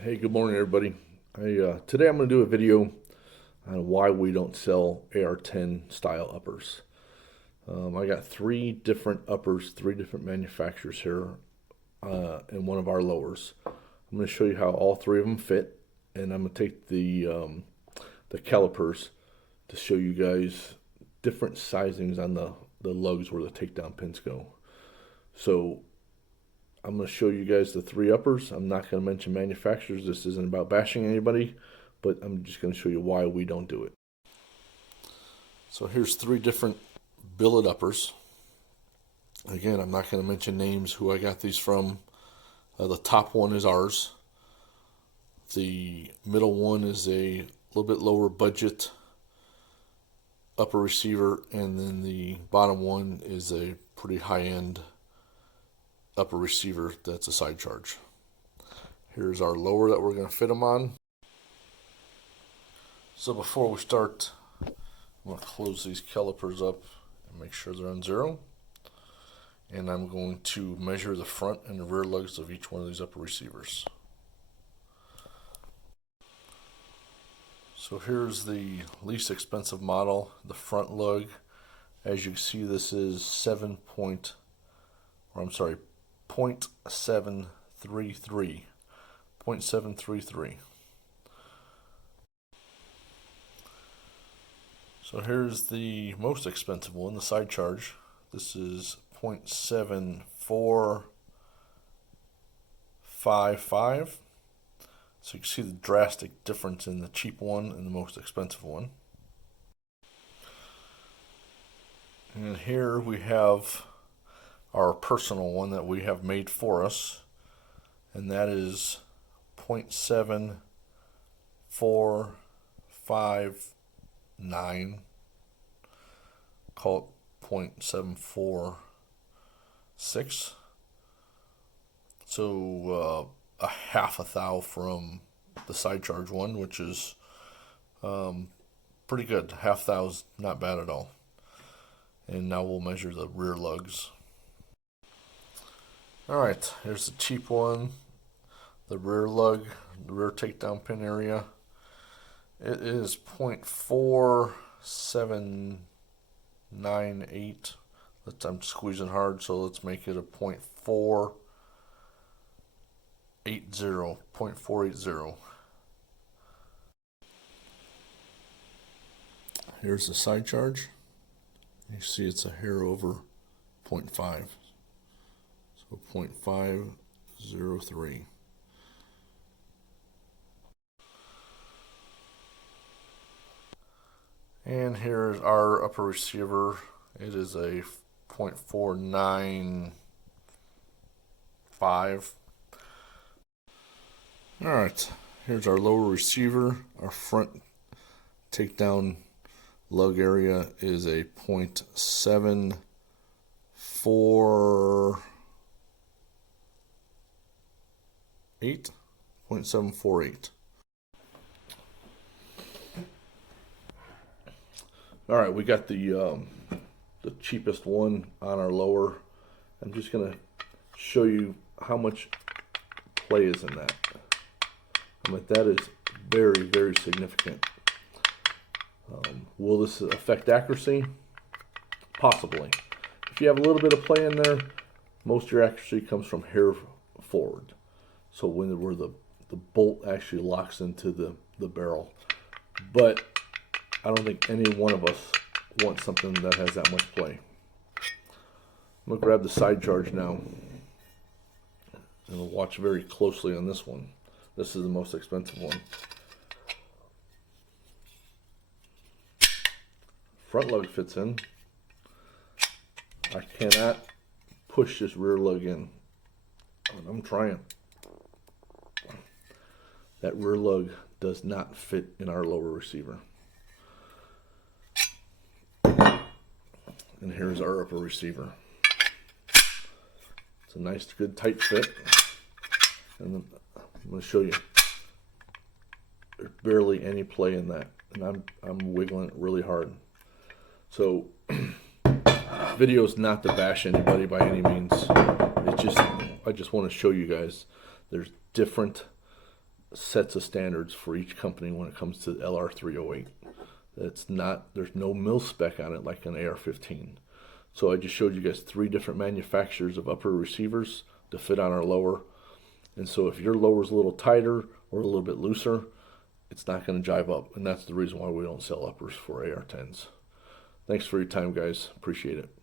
Hey, good morning, everybody. Today I'm going to do a video on why we don't sell AR-10 style uppers. I got three different uppers, three different manufacturers here, and one of our lowers. I'm going to show you how all three of them fit, and I'm going to take the calipers to show you guys different sizings on the lugs where the takedown pins go. So I'm going to show you guys the three uppers. I'm not going to mention manufacturers. This isn't about bashing anybody, but I'm just going to show you why we don't do it. So here's three different billet uppers. Again, I'm not going to mention names, who I got these from. The top one is ours. The middle one is a little bit lower budget upper receiver, and then the bottom one is a pretty high-end upper receiver that's a side charge. Here's our lower that we're going to fit them on. So before we start, I'm going to close these calipers up and make sure they're on zero. And I'm going to measure the front and the rear lugs of each one of these upper receivers. So here's the least expensive model, the front lug. As you can see, this is 0.733. 0.733. So here's the most expensive one, the side charge. This is 0.7455. So you can see the drastic difference in the cheap one and the most expensive one. And here we have our personal one that we have made for us, and that is 0.7459, call it 0.746. So a half a thou from the side charge one, which is pretty good. Half thou's not bad at all. And now we'll measure the rear lugs. Alright, here's the cheap one, the rear lug, the rear takedown pin area. It is 0.4798. I'm squeezing hard, so let's make it a 0.480. Here's the side charge. You see it's a hair over 0.5. So 0.503. And here's our upper receiver. It is a 0.495. Alright, here's our lower receiver. Our front takedown lug area is a 0.748. 0.748. All right, we got the cheapest one on our lower. I'm just gonna show you how much play is in that. I mean, that is very, very significant. Will this affect accuracy? Possibly. If you have a little bit of play in there, most of your accuracy comes from hair forward. So where the bolt actually locks into the barrel. But I don't think any one of us wants something that has that much play. I'm going to grab the side charge now. And we'll watch very closely on this one. This is the most expensive one. Front lug fits in. I cannot push this rear lug in. I'm trying. That rear lug does not fit in our lower receiver. And here's our upper receiver. It's a nice, good, tight fit. And then I'm going to show you. There's barely any play in that, and I'm wiggling it really hard. So, video's not to bash anybody by any means. It's just I just want to show you guys there's different sets of standards for each company when it comes to the LR308. It's not, there's no mil spec on it like an AR-15. So I just showed you guys 3 different manufacturers of upper receivers to fit on our lower. And so if your lower is a little tighter or a little bit looser, it's not going to jive up. And that's the reason why we don't sell uppers for AR-10s. Thanks for your time, guys. Appreciate it.